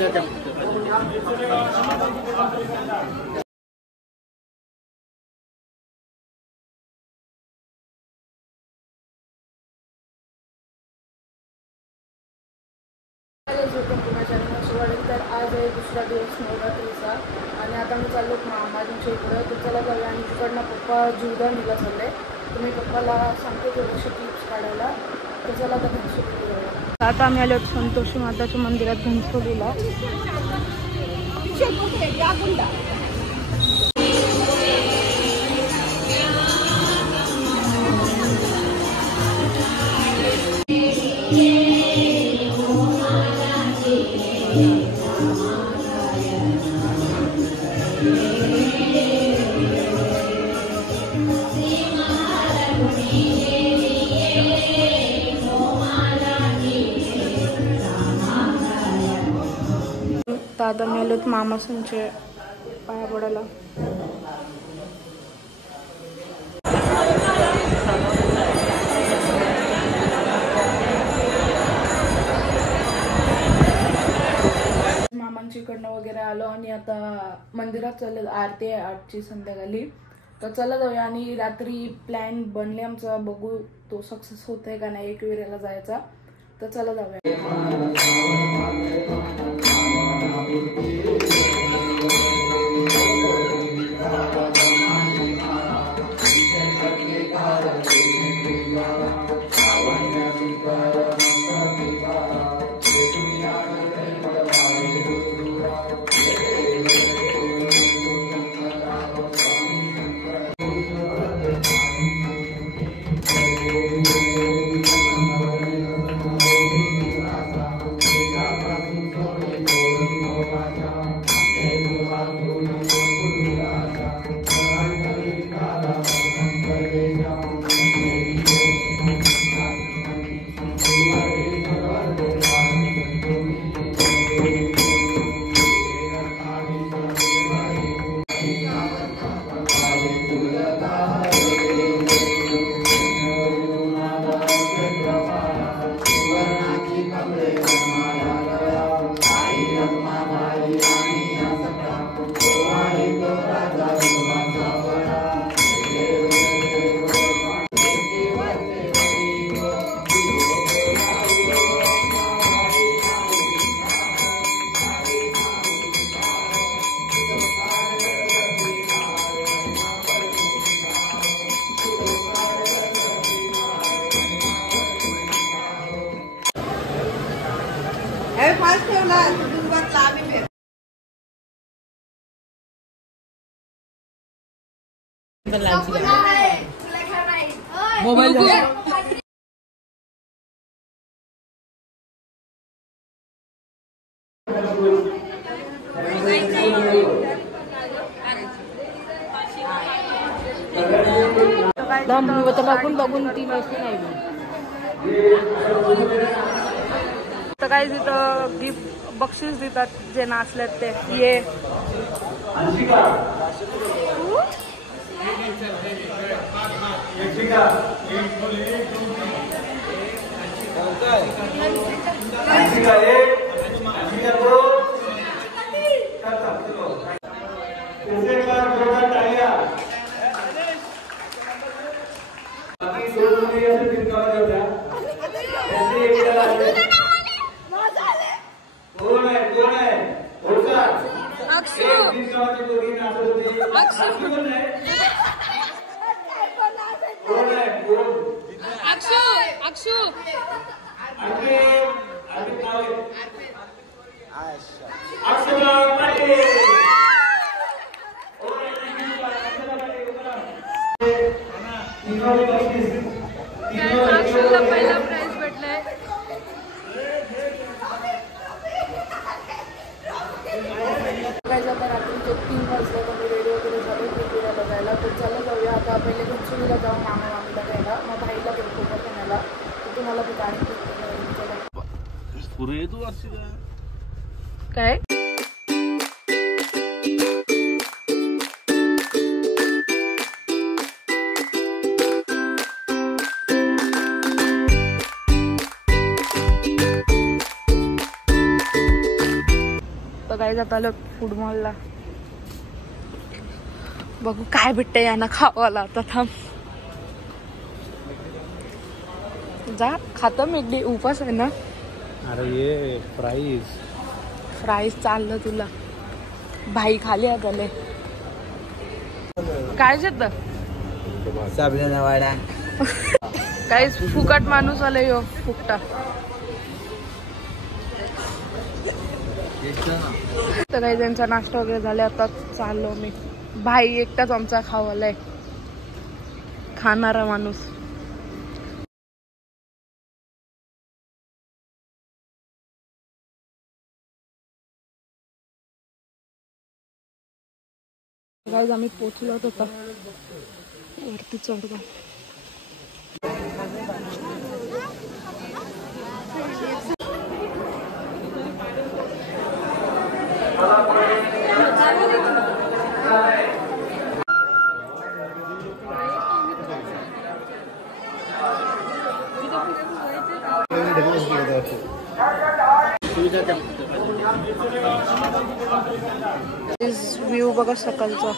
तर आज आहे दुसरा दिवस नवरात्रीचा आणि आता मी चाललो मामाजींच्या इकडं. तर चला जाऊया आणि तिकडनं पप्पा जीवदानीला चालले. तर मी पप्पाला सांगते थोडेसे टिप्स काढायला. तर चला आता घनसोलीला जाऊया. आता आम्ही आलो संतोषी माताच्या मंदिरात घनसोलीला. आता मी आलोत मामासांचे पाया पडायला. मामांच्याकडनं वगैरे आलो आणि आता मंदिरात चालले. आरती आहे 8ची संध्याकाळी. तर चला जाऊया आणि रात्री प्लॅन बनले आमचा, बघू तो सक्सेस होत आहे का नाही एकविरेला जायचा. तर चला जाऊया. मोबाईल बघून बघून 3 वाजता नाही. तर काय तिथं गिफ्ट बक्षीस देतात जे नाचल्यात ते. ये पहिला प्राइज भेटलाय. रात्रीचे 3 वाजता कमी रेडिओ वगैरे झाले फिरायला बघायला. तर चला जाऊया आता. पहिले घनसोलीला जाऊन मामीला घ्यायला, मग भाईला भेटतो पुण्याला. तर तुम्हाला ती गाडी काय काय जात आलं फूड मॉलला. बघू काय भेटतंय यांना खावाला. आता थांब जा खातो मी. उपास आहे ना. अरे ये फ्राईज चाललं तुला. भाई खाली आले काय जात साबुदाणा वडा. काही फुकट माणूस आले यो फुकटा. तर काही त्यांचा नाश्ता वगैरे झाला. आता चाललो मी. भाई एकटाच आमचा खावालाय खाणारा माणूस. गाईज आम्ही पोचलो होतो वरती चढलो. व्ह्यू बघा सकाळचा.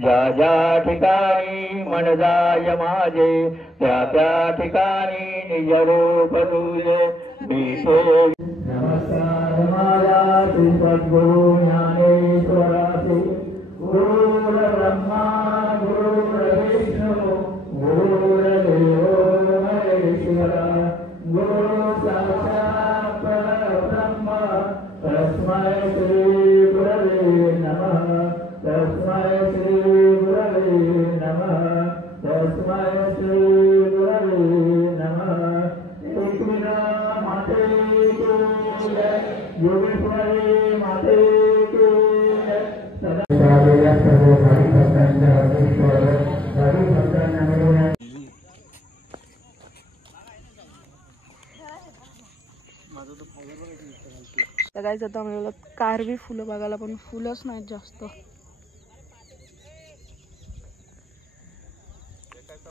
ज्या ज्या ठिकाणी मन जाय माझे त्या त्या ठिकाणी निज रूप तुझे मी नमस्कार माझा सद्गुरु ज्ञानेश्वराचे. गुरु ब्रह्मा गुरु विष्णू गुरुदेव महेश्वरा गुरु साक्षात् परब्रह्म तस्मै श्री गुरवे नमः. तस्मै श्री गुरवे नमः. तस्मै श्री गुरवे नमः. एकविरा माते की जय. योगेश्वरी माते की जय. सगळ्याच आता मला कारवी फुलं बघायला पण फुलंच नाहीत जास्त.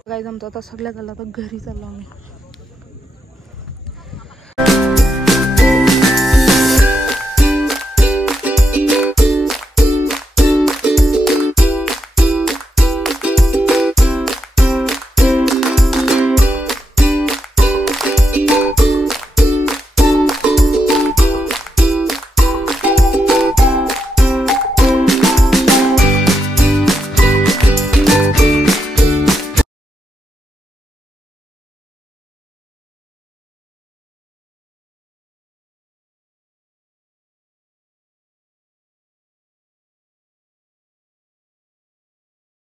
काय जमतं आता सगळ्या झालं. आता घरी चाललो आम्ही.